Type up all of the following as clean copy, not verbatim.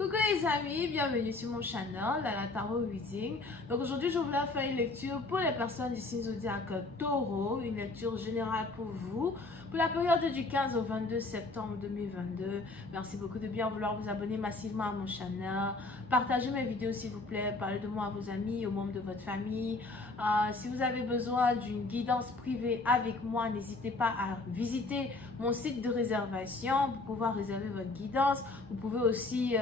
Coucou les amis, bienvenue sur mon channel, la Tarot Reading. Donc aujourd'hui, je voulais faire une lecture pour les personnes du signe zodiaque Taureau, une lecture générale pour vous, pour la période du 15 au 22 septembre 2022. Merci beaucoup de bien vouloir vous abonner massivement à mon channel. Partagez mes vidéos s'il vous plaît, parlez de moi à vos amis, aux membres de votre famille. Si vous avez besoin d'une guidance privée avec moi, n'hésitez pas à visiter mon site de réservation pour pouvoir réserver votre guidance. Vous pouvez aussi,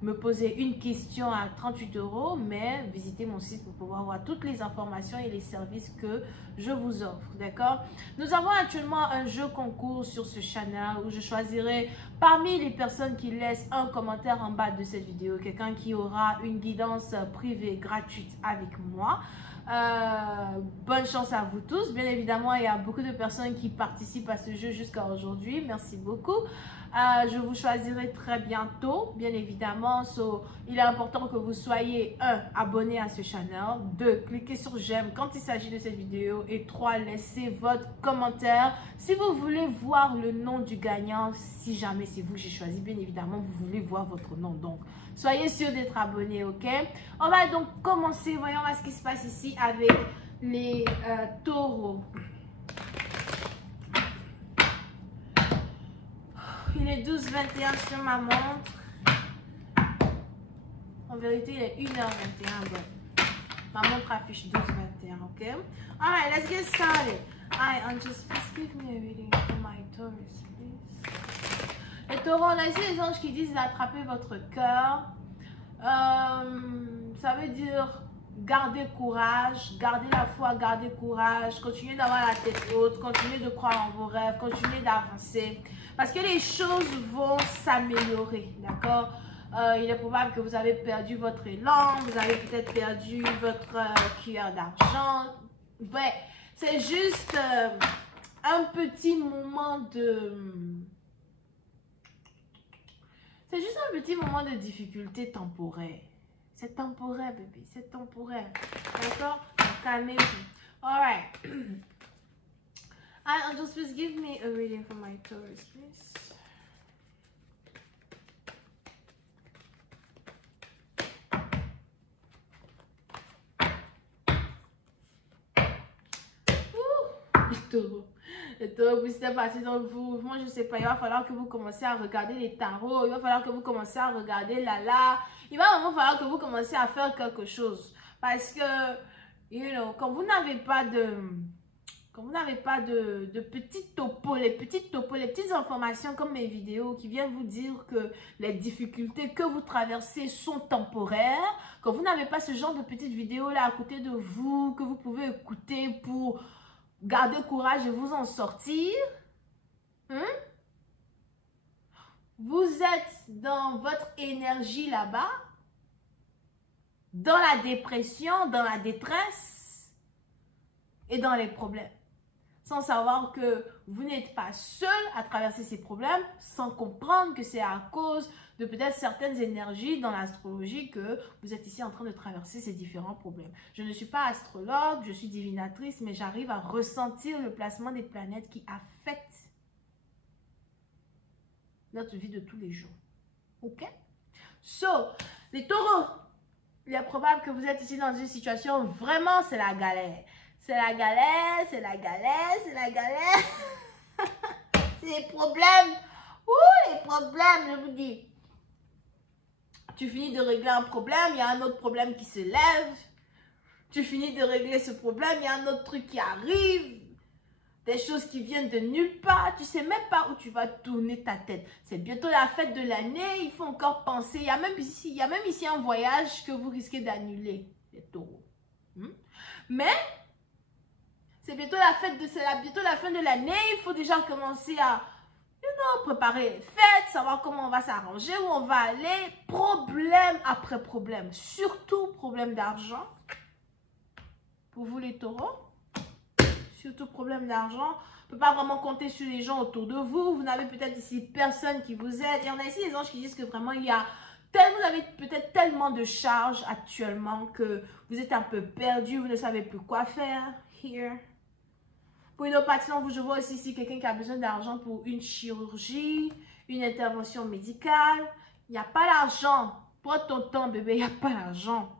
me poser une question à 38 €, mais visitez mon site pour pouvoir voir toutes les informations et les services que je vous offre, d'accord? Nous avons actuellement un jeu concours sur ce channel où je choisirai parmi les personnes qui laissent un commentaire en bas de cette vidéo, quelqu'un qui aura une guidance privée gratuite avec moi. Bonne chance à vous tous. Bien évidemment, il y a beaucoup de personnes qui participent à ce jeu jusqu'à aujourd'hui. Merci beaucoup. Je vous choisirai très bientôt, bien évidemment. Il est important que vous soyez 1. Abonné à ce channel, 2. Cliquez sur j'aime quand il s'agit de cette vidéo et 3. Laissez votre commentaire si vous voulez voir le nom du gagnant. Si jamais c'est vous que j'ai choisi, bien évidemment, vous voulez voir votre nom. Donc, soyez sûr d'être abonné, ok? On va donc commencer. Voyons voir ce qui se passe ici avec les taureaux. Il est 12h21 sur ma montre. En vérité, il est 1h21. Bon. Ma montre affiche 12h21, ok? Alright, let's get started. Alright, just please give me a reading for my Taurus, please. Les taureaux, on a ici les anges qui disent d'attraper votre cœur. Ça veut dire gardez courage, gardez la foi, gardez courage, continuez d'avoir la tête haute, continuez de croire en vos rêves, continuez d'avancer. Parce que les choses vont s'améliorer, d'accord? Il est probable que vous avez perdu votre élan, vous avez peut-être perdu votre cuillère d'argent. Ouais, c'est juste un petit moment de... C'est juste un petit moment de difficulté temporaire. C'est temporaire, bébé. C'est temporaire. D'accord? Calmez-vous. Alright. Angels, please give me a reading for my Taurus, please. Le taureau, vous êtes parti dans le mouvement, je sais pas, il va falloir que vous commencez à regarder les tarots, il va falloir que vous commencez à regarder Lala, il va vraiment falloir que vous commencez à faire quelque chose. Parce que, quand vous n'avez pas de petites topos, les petites informations comme mes vidéos qui viennent vous dire que les difficultés que vous traversez sont temporaires, quand vous n'avez pas ce genre de petites vidéos là à côté de vous, que vous pouvez écouter pour garder courage et vous en sortir, vous êtes dans votre énergie là-bas, dans la dépression, dans la détresse et dans les problèmes. Sans savoir que vous n'êtes pas seul à traverser ces problèmes, sans comprendre que c'est à cause de peut-être certaines énergies dans l'astrologie que vous êtes ici en train de traverser ces différents problèmes. Je ne suis pas astrologue, je suis divinatrice, mais j'arrive à ressentir le placement des planètes qui affectent notre vie de tous les jours. Ok? So, les taureaux, il est probable que vous êtes ici dans une situation vraiment, c'est la galère. C'est la galère, c'est la galère, c'est la galère. C'est les problèmes. Ouh, les problèmes, je vous dis. Tu finis de régler un problème, il y a un autre problème qui se lève. Tu finis de régler ce problème, il y a un autre truc qui arrive. Des choses qui viennent de nulle part. Tu sais même pas où tu vas tourner ta tête. C'est bientôt la fête de l'année, il faut encore penser. Il y a même ici un voyage que vous risquez d'annuler, les taureaux. Mais... c'est bientôt bientôt la fin de l'année. Il faut déjà commencer à préparer les fêtes, savoir comment on va s'arranger, où on va aller. Problème après problème. Surtout problème d'argent. Pour vous les taureaux. Surtout problème d'argent. On ne peut pas vraiment compter sur les gens autour de vous. Vous n'avez peut-être ici personne qui vous aide. Il y en a ici des anges qui disent que vraiment vous avez peut-être tellement de charges actuellement que vous êtes un peu perdu. Vous ne savez plus quoi faire. Here. Pour une autre partie, je vois aussi ici quelqu'un qui a besoin d'argent pour une chirurgie, une intervention médicale. Il n'y a pas d'argent. Prends ton temps, bébé. Il n'y a pas d'argent.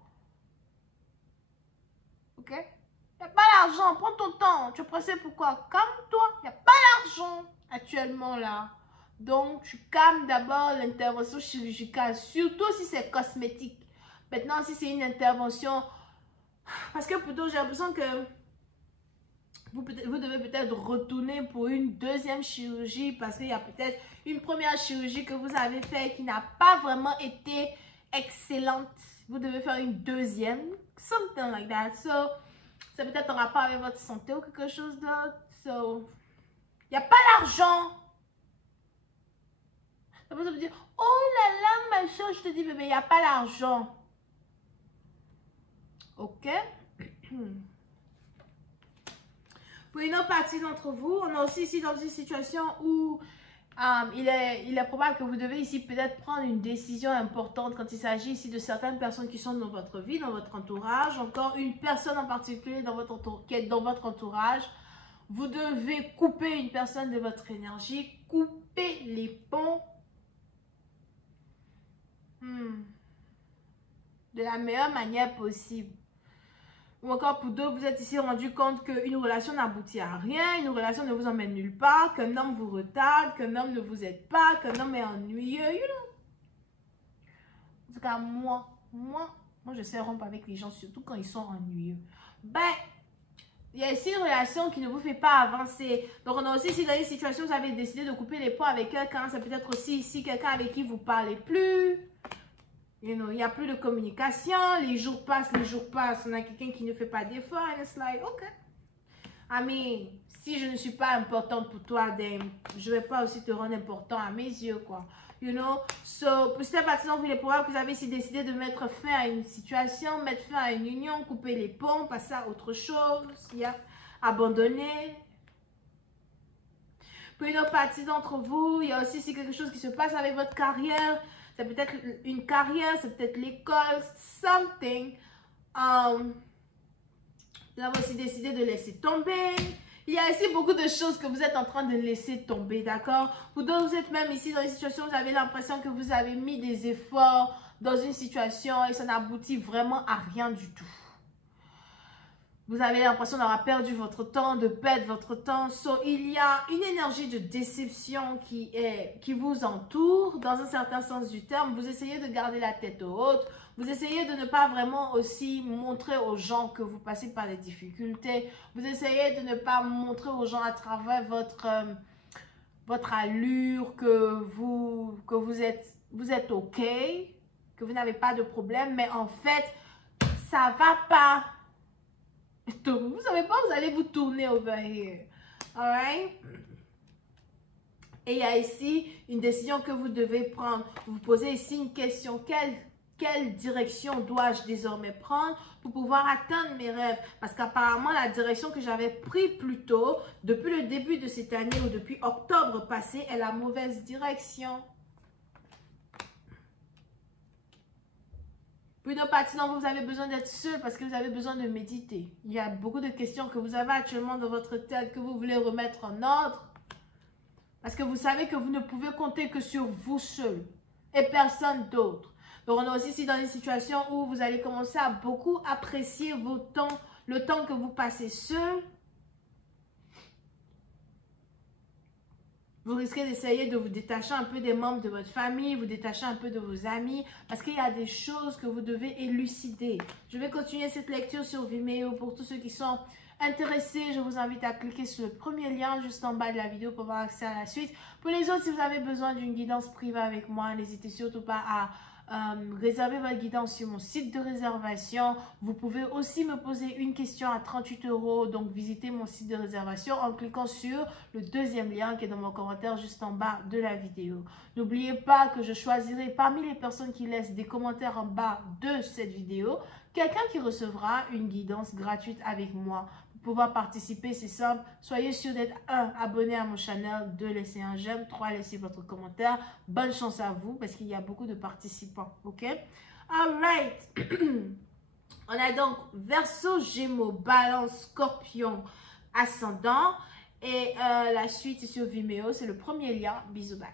Ok? Il n'y a pas d'argent. Prends ton temps. Tu es pressé pourquoi? Calme-toi. Il n'y a pas d'argent actuellement là. Donc, tu calmes d'abord l'intervention chirurgicale. Surtout si c'est cosmétique. Maintenant, si c'est une intervention... Parce que plutôt, j'ai l'impression que vous devez peut-être retourner pour une deuxième chirurgie parce qu'il y a peut-être une première chirurgie que vous avez faite qui n'a pas vraiment été excellente. Vous devez faire une deuxième. Something like that. So, c'est peut-être en rapport avec votre santé ou quelque chose d'autre. So, il n'y a pas d'argent. Ça peut vous dire, oh là là, ma chérie, je te dis, bébé, il n'y a pas d'argent. Ok? Pour une autre partie d'entre vous, on est aussi ici dans une situation où il est probable que vous devez ici peut-être prendre une décision importante quand il s'agit ici de certaines personnes qui sont dans votre vie, dans votre entourage. Encore une personne en particulier qui est dans votre entourage. Vous devez couper une personne de votre énergie, couper les ponts de la meilleure manière possible. Ou encore pour d'autres, vous êtes ici rendu compte qu'une relation n'aboutit à rien, une relation ne vous emmène nulle part, qu'un homme vous retarde, qu'un homme ne vous aide pas, qu'un homme est ennuyeux, you know. En tout cas, moi, je sais rompre avec les gens, surtout quand ils sont ennuyeux. Ben, il y a ici une relation qui ne vous fait pas avancer. Donc, on a aussi ici dans une situation où vous avez décidé de couper les ponts avec quelqu'un. C'est peut-être aussi ici quelqu'un avec qui vous ne parlez plus. You know, il n'y a plus de communication, les jours passent, on a quelqu'un qui ne fait pas d'effort, and it's like, ok. I mean, si je ne suis pas importante pour toi, then je ne vais pas aussi te rendre important à mes yeux, quoi. You know, so, pour cette partie, il est probable que vous avez ici décidé de mettre fin à une situation, mettre fin à une union, couper les ponts, passer à autre chose, abandonner. Pour une autre partie d'entre vous, il y a aussi ici quelque chose qui se passe avec votre carrière. C'est peut-être une carrière, c'est peut-être l'école, something. Vous avez aussi décidé de laisser tomber. Il y a ici beaucoup de choses que vous êtes en train de laisser tomber, d'accord? Pour d'autres, vous êtes même ici dans une situation où vous avez l'impression que vous avez mis des efforts dans une situation et ça n'aboutit vraiment à rien du tout. Vous avez l'impression d'avoir perdu votre temps, de perdre votre temps. So, il y a une énergie de déception qui vous entoure, dans un certain sens du terme. Vous essayez de garder la tête haute. Vous essayez de ne pas vraiment aussi montrer aux gens que vous passez par des difficultés. Vous essayez de ne pas montrer aux gens à travers votre allure que vous êtes OK, que vous n'avez pas de problème. Mais en fait, ça ne va pas. Donc, vous ne savez pas, vous allez vous tourner over here. Alright? Et il y a ici une décision que vous devez prendre. Vous posez ici une question. Quelle direction dois-je désormais prendre pour pouvoir atteindre mes rêves? Parce qu'apparemment, la direction que j'avais prise plus tôt, depuis le début de cette année ou depuis octobre passé, est la mauvaise direction. Pour une autre partie dont vous avez besoin d'être seul parce que vous avez besoin de méditer. Il y a beaucoup de questions que vous avez actuellement dans votre tête que vous voulez remettre en ordre. Parce que vous savez que vous ne pouvez compter que sur vous seul et personne d'autre. Donc, on est aussi ici dans une situation où vous allez commencer à beaucoup apprécier vos temps, le temps que vous passez seul. Vous risquez d'essayer de vous détacher un peu des membres de votre famille, vous détacher un peu de vos amis, parce qu'il y a des choses que vous devez élucider. Je vais continuer cette lecture sur Vimeo. Pour tous ceux qui sont intéressés, je vous invite à cliquer sur le premier lien juste en bas de la vidéo pour avoir accès à la suite. Pour les autres, si vous avez besoin d'une guidance privée avec moi, n'hésitez surtout pas à réserver votre guidance sur mon site de réservation. Vous pouvez aussi me poser une question à 38 €. Donc, visitez mon site de réservation en cliquant sur le deuxième lien qui est dans mon commentaire juste en bas de la vidéo. N'oubliez pas que je choisirai parmi les personnes qui laissent des commentaires en bas de cette vidéo, quelqu'un qui recevra une guidance gratuite avec moi. Pour pouvoir participer, c'est simple. Soyez sûr d'être 1, abonné à mon channel, 2, laisser un j'aime, 3, laisser votre commentaire. Bonne chance à vous parce qu'il y a beaucoup de participants. Ok? Alright. On a donc Verseau, Gémeaux, Balance, Scorpion, Ascendant. Et la suite est sur Vimeo. C'est le premier lien. Bisous, bye.